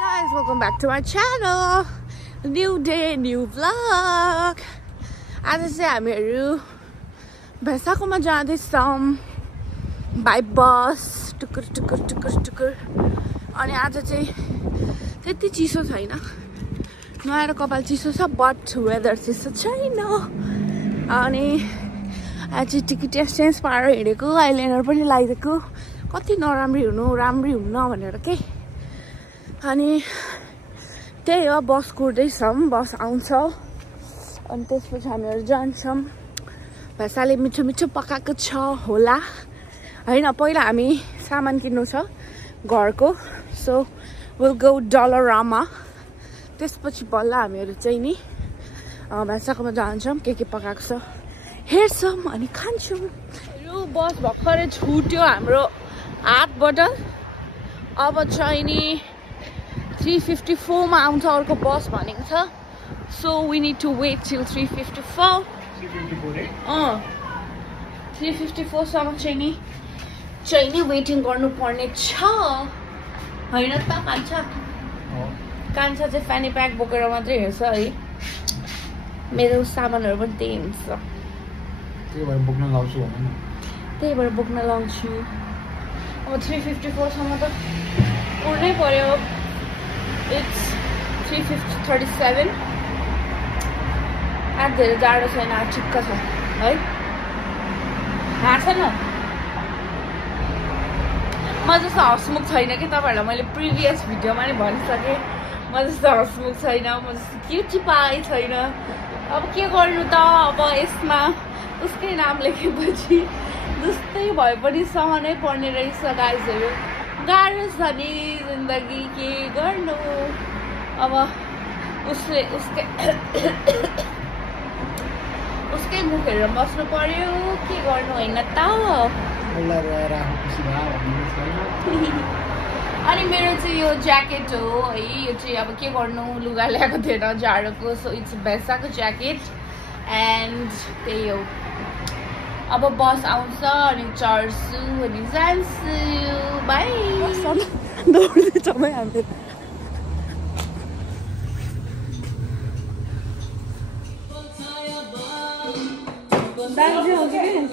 Guys, welcome back to my channel. New day, new vlog. आज चाहिँ हामीहरू भेसाकोमा जाँदैछौँ बाइ बस टुकुर टुकुर टुकुर टुकुर अनि आज चाहिँ त्यति चिसो छैन नआएर कपाल चिसो छ बट वेदर चिसो छैन अनि आज टिकट एक्सचेन्ज पारेर हिँडेको आइलाइनर पनि लगाइदिएको कति नराम्री हुनु राम्री हुन्न भनेर के अनि त्यही हो बस कुर्दैछौँ बस आउँछ अनि त्यसपछि हामीहरू जान्छौँ भेसाले मिठो मिठो पकाएको छ होला हैन पहिला हामी सामान किन्नु छ घरको सो विल गो डलरामा त्यसपछि बल्ल हामीहरू चाहिँ नि भेसाकोमा जान्छौँ के पकाएको छ हेर्छौँ अनि खान्छौँ यो बस भर्खरै छुट्यो हाम्रो हातबाट अब चाहिँ नि 354 मा आउँछ अर्को बस भनेको छ so we need to wait till 354 354 सम्म चाहिँ नि वेटिङ गर्नुपर्ने छ हैन त कान्छा चाहिँ फ्यानी प्याक बोकेर मात्रै हेर्छ है मेरो सामानहरू पनि त्यही हुन्छ त्यही भएर बोक्न लाउँछु अब 354 सम्म त पुर्नै पर्यो इट्स 3:37 आज धेरै जाडो छैन ठिक्क छ है छैन म जस्तो हसमुख छैन कि तपाईँहरूलाई मैले प्रिभियस भिडियोमा नै भनिसकेँ म जस्तो हसमुख छैन म जस्तो क्युटी पाए छैन अब के गर्नु त अब यसमा उसकै नाम लेखेपछि जस्तै भए पनि सहनै पर्ने रहेछ गाइजहरू गाह्रो छ नि जिन्दगी के गर्नु अब उसकै मुख हेरेर बस्नु पर्यो के गर्नु होइन त अनि मेरो चाहिँ यो ज्याकेट हो है यो चाहिँ अब के गर्नु लुगा ल्याएको थिएन जाडोको सो इट्स भेसाको ज्याकेट एन्ड त्यही हो अब बस आउँछ अनि चढ्छु अनि जान्छु बाई दौड्दैछ भाइ हामी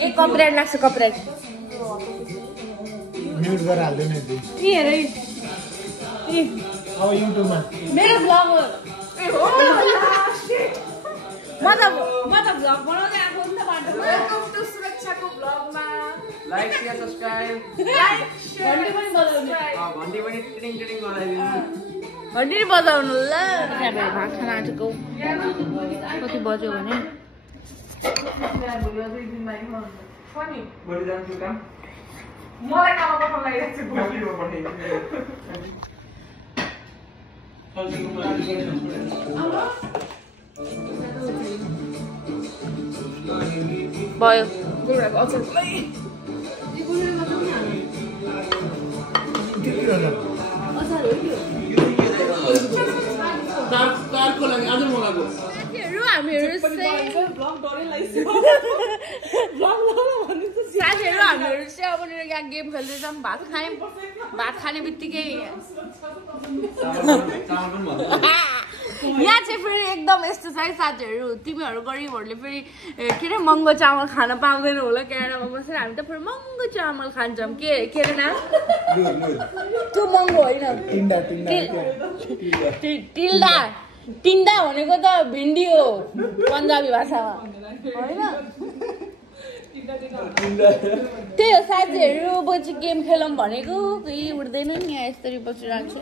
एक कपरेट लाग्छ कपरेट म्युट गरेर हाल्दैन नि के हेरे अब युट्युबमा मेरो ब्लग हो म त ब्लग बनाउँदै आएको नि त बाटोमा वेलकम टु सुरक्षाको ब्लगमा लाइक शेयर सब्स्क्राइब घन्टी पनि बजाउनु घन्टी पनि टिडिङ टिडिङ गराइदिनु घन्टी बजाउनु ल भात खान आँटेको कति बज्यो भने भोलि जान्छु काम मलाई काम पठाउन लागिरहेको भयो गुराको अचार तारको लागि आज मगाएको हामीहरू चाहिँ अब यहाँ गेम खेल्दैछौँ भात खाने बित्तिकै यहाँ चाहिँ फेरि एकदम यस्तो छ है साथीहरू तिमीहरू गरिबहरूले फेरि के अरे महँगो चामल खान पाउँदैन होला क्यानाडामा बसेर हामी त फेरि महँगो चामल खान्छौँ के अरे नाम त्यो महँगो होइन टिन्डा भनेको त भिन्डी हो पन्जाबी भाषामा होइन त्यही हो साथीहरू पछि गेम खेलौँ भनेको केही उठ्दैन नि यहाँ यसरी बसिरहेको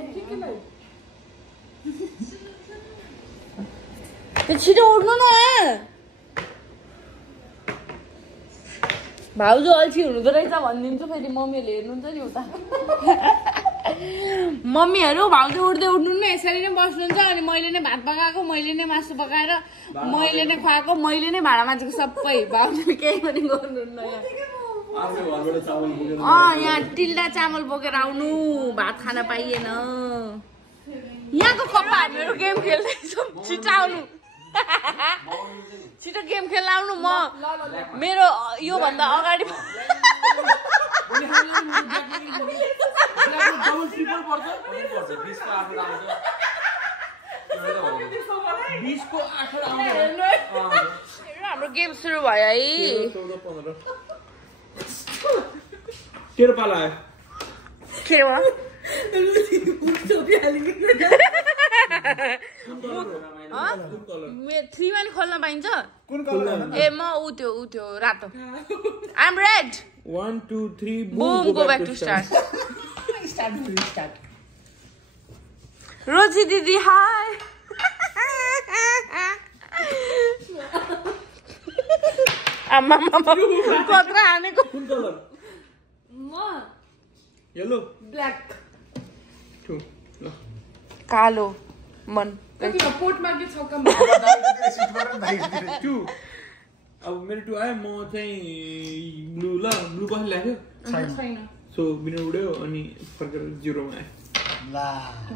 छु छिटो उठ्नु न भाउजू अल्छी हुनुहुँदो रहेछ भनिदिन्छु फेरि मम्मीहरूले हेर्नुहुन्छ नि उता मम्मीहरू भाउजू उठ्दै उठ्नु न यसरी नै बस्नुहुन्छ अनि मैले नै भात पकाएको मैले नै मासु पकाएर मैले नै खुवाएको मैले नै भाँडा माझेको सबै भाउजूले केही पनि गर्नुहुन्न यहाँ टिल्डा चामल बोकेर आउनु भात खान पाइएन यहाँको कप्पा हामीहरू गेम खेल्दैछौँ छिटो आउनु छिटो गेम खेल्न आउनु म मेरो यो भन्दा अगाडि डबल ट्रिपल पर्छ 20 को 8 आउँछ 20 को 8 आउँछ हाम्रो गेम सुरु भयो है 14 15 तेरो पाला आयो के हो थ्री वन खोल्न पाइन्छ कुन कलर ए म उ त्यो रातो I am red 1 2 3 boom go back to start start Rosy दिदी हाय आमा कत्रा हानेको कुन कलर म येलो ब्ल्याक 2 ल कालो मन पोर्टमा के छक्का 2 अब मेरो 2 आयो म चाहिँ ब्लू ल ब्लू कसले ल्याथ्यो छैन सो बिना उड्यो अनि फर्केर 0 मा आयो ला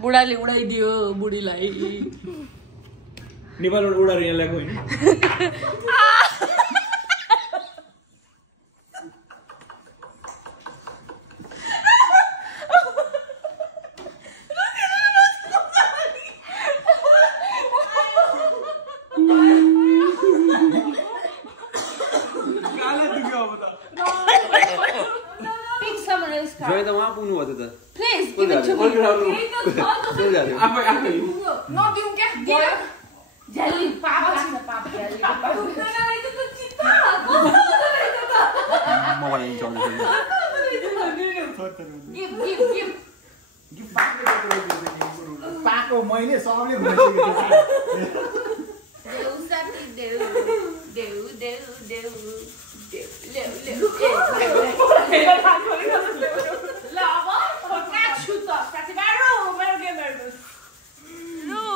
बुढाले उडाइदियो बुढीलाई नेपालबाट उडाएर यहाँ ल्याएको होइन जोय त वहाँ पुग्नु भयो त प्लिज आफै नदिउँ क्या झ्याली पाप झ्याली म भने चल्नु पाको मैले सबले भनिसकेको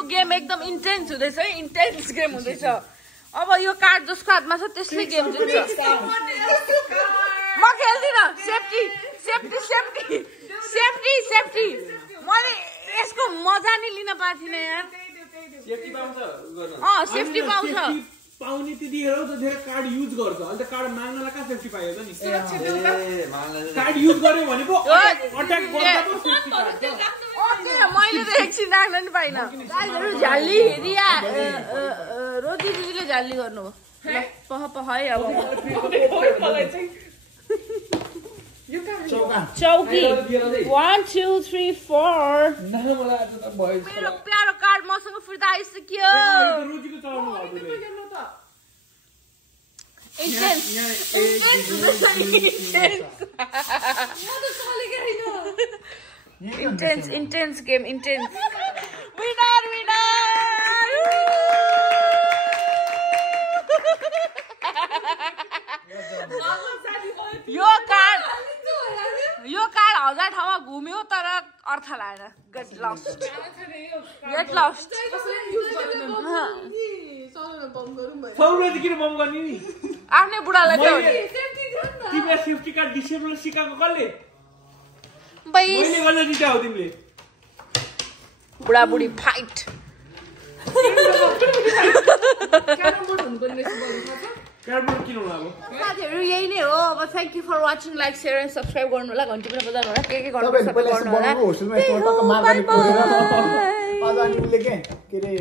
गेम एकदम इन्टेन्स हुँदैछ है इन्टेन्स गेम हुँदैछ अब यो कार्ड जसको हातमा छ त्यसले गेम जित्छ म खेल्दिनँ safety safety safety safety safety मैले यसको मजा नि लिन पाएको थिइनँ यार सेफ्टी पाउँछ गर्न सेफ्टी पाउँछ पाउने त्यतिखेर त धेरै कार्ड युज गर्छ अहिले त कार्ड माग्नलाई कहाँ सेफ्टी पाइयो त नि कार्ड युज गर्यो भने पो अट्याक गर्दा पो सेफ्टी पाइन्छ मैले त एकछिन राख्न नि पाइनँ झाली रिया रोजी दिदीले झाली गर्नुभयो पह पह है अब चौकी 1 2 3 4 मेरो प्यारो कार्ड मसँग फिर्ता आइसक्यो रोजीको चलाउनु भयो intense game intense winner यो कार्ड 1000 ठाउँमा घुम्यो तर अर्थ लागेन गेट लस्ट सौराजी किन बम गर्ने नि आफ्नै बुढालाई चाहिँ तिमीले सेफ्टी कार्ड डिसेबल सिकाएको कसले मैले गर्दा जित्या हो तिमीले बुढा बुढी फाइट क्यारबोर्ड किन होला अब साथीहरु यही नै हो अब thank you for watching like share and subscribe गर्नु होला घण्टी पनि बजाउनु होला के गर्नु तपाईहरु पहिला यस्तो बनाउनु होस्टेलमा यस्तो टक्क मार्दै पुरेर अझ अनि उले के रे